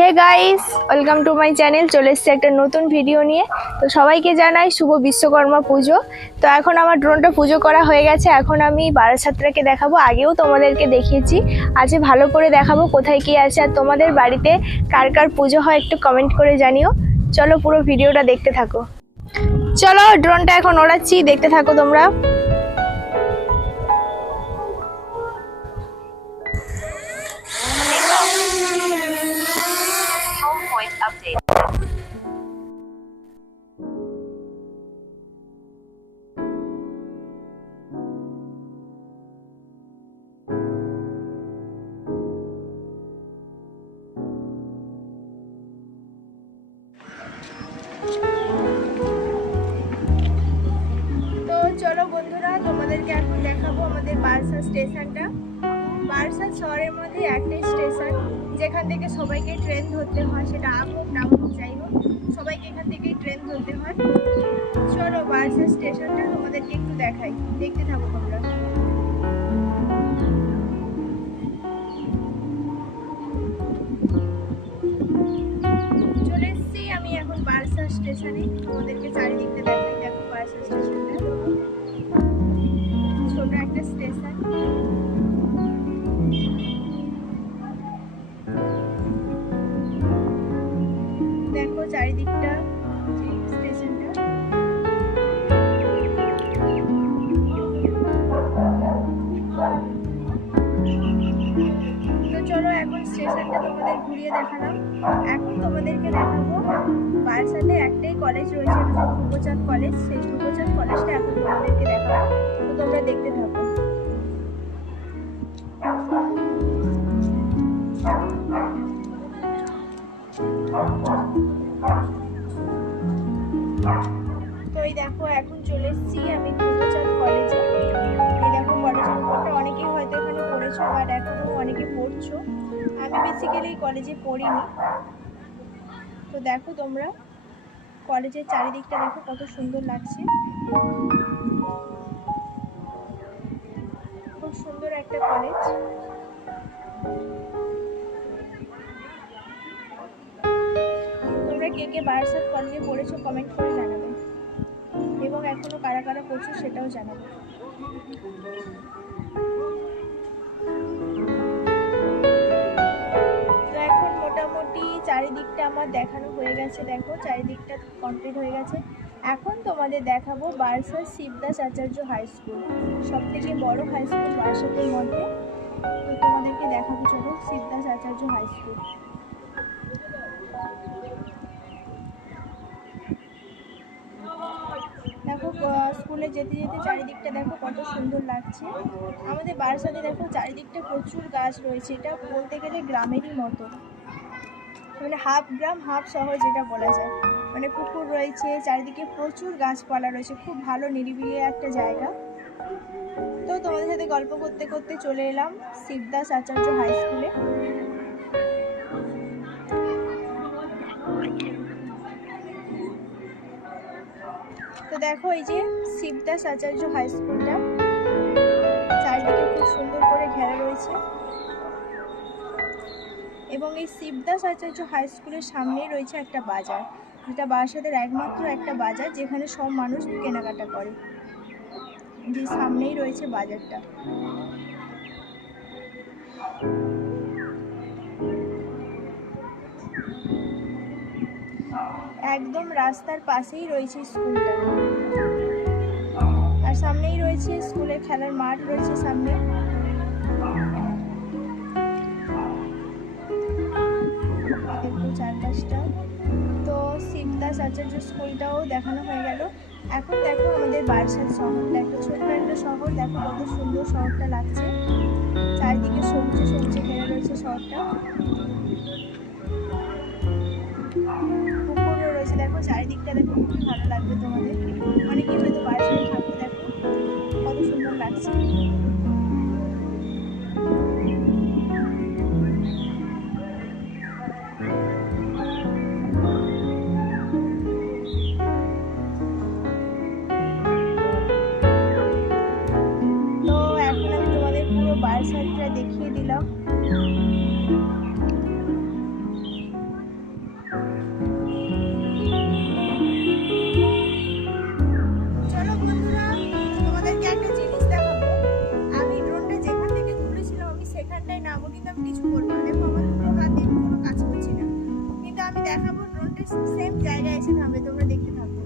Hey guys, welcome to my channel. চলে এসেছে একটা নতুন ভিডিও নিয়ে। তো সবাইকে জানাই শুভ বিশ্বকর্মা পুজো। তো এখন আমার ড্রোনটা পুজো করা হয়ে গেছে। এখন আমি বারাসাতটাকে দেখাবো। আগেও তোমাদেরকে দেখিয়েছি, আজ ভালো করে দেখাবো কোথায় কি আছে। আর তোমাদের বাড়িতে কার কার পুজো হয় একটু কমেন্ট করে জানিও। চলো পুরো ভিডিওটা দেখতে থাকো। চলো ড্রোনটা এখন ওড়াচ্ছি, দেখতে থাকো তোমরা। Update. তো চলো বন্ধুরা, তোমাদেরকে এখন দেখাবো আমাদের বারাসাত স্টেশনটা। বারাসাত শহরের মধ্যে একটাই স্টেশন যেখান থেকে সবাইকে ট্রেন ধরতে হয়, সেটা আপ হোক ডাউন হোক যাই হোক, সবাইকে এখান থেকেই ট্রেন ধরতে হয়। চলো বারাসাত স্টেশনটা তোমাদেরকে একটু দেখাই, দেখতে থাকো তোমরা। চলে এসেছি আমি এখন বারাসাত স্টেশনে। তোমাদেরকে চারিদিকটা দেখাই। দেখো বারাসাত স্টেশনটা ছোট একটা স্টেশন। দেখো চারিদিকটা স্টেশনটা। তো চলো এখন স্টেশনটা তোমাদের ঘুরিয়ে দেখালাম। এখন তোমাদেরকে দেখাবো বারাসাতে একটাই কলেজ রয়েছে, ধ্রুবচাঁদ কলেজ। সেই ধ্রুবচাঁদ কলেজটা এখন তোমাদেরকে দেখাবো। তো তোমরা দেখতে থাকো। তো এই দেখো এখন চলে এসেছি আমি ধ্রুবচাঁদ কলেজে। এই দেখো কলেজের উপরটা অনেকেই হয়তো এখানে পড়েছো, বাট এখনো অনেকে পড়ছো। আমি বেসিক্যালি কলেজে পড়িনি। তো দেখো তোমরা কলেজের চারিদিকটা দেখো কত সুন্দর লাগছে। খুব সুন্দর একটা কলেজ। তোমরা কে কে বারাসাত কলেজে পড়েছো কমেন্ট করে জানাবে, এবং এখনো কারা কারা পড়ছো সেটাও জানাবে। তো এখন মোটামুটি চারিদিকটা আমার দেখানো হয়ে গেছে। দেখো চারিদিকটা কমপ্লিট হয়ে গেছে। এখন তোমাদের দেখাবো বারাসাত শিবদাস আচার্য হাই স্কুল, সব থেকে বড় হাই স্কুল বারাসাতের মধ্যে। তো তোমাদেরকে দেখাবো, চলো শিবদাস আচার্য হাই স্কুল। দেখো স্কুলে যেতে যেতে চারিদিকটা দেখো কত সুন্দর লাগছে। আমাদের বারাসাতে দেখো চারিদিকটা প্রচুর গাছ রয়েছে। এটা বলতে গেলে গ্রামেরই মতো, মানে হাফ গ্রাম হাফ শহর যেটা বলা যায়। মানে পুকুর রয়েছে, চারিদিকে প্রচুর গাছপালা রয়েছে, খুব ভালো নিরিবিলি একটা জায়গা। তো তোমাদের সাথে গল্প করতে করতে চলে এলাম শিবদাস আচার্য হাই স্কুলে। তো দেখো এই যে শিবদাস আচার্য হাই স্কুলটা, চারিদিকে খুব সুন্দর করে ঘেরা রয়েছে। এবং এই শিবদাস আচার্য হাই স্কুলের সামনেই রয়েছে একটা বাজার, যেটা বারাসাতের একমাত্র একটা বাজার যেখানে সব মানুষ কেনাকাটা করে। যে সামনেই রয়েছে বাজারটা। একদম রাস্তার পাশেই রয়েছে স্কুলটা, আর সামনেই রয়েছে স্কুলের খেলার মাঠ রয়েছে সামনে। দেখো চারপাশটা। তো শিবদাস আচার্য স্কুলটাও দেখানো হয়ে গেল। এখন দেখো আমাদের বারাসাত শহরটা, একটা ছোট্ট একটা শহর। দেখো কত সুন্দর শহরটা লাগছে, চারিদিকে সবুজে সবুজে ঘেরা রয়েছে শহরটা। পুকুরও রয়েছে, দেখো চারিদিকটা দেখো খুব ভালো লাগবে তোমাদের। অনেকেই হয়তো বারাসাতে থাকো, দেখো কত সুন্দর লাগছে। তো এখন আমি তোমাদের পুরো বারাসাতটা দেখিয়ে দিলাম। দেখাবো ড্রোনটা সেম জায়গায় এসে থামবে, তোমরা দেখতে থাকো।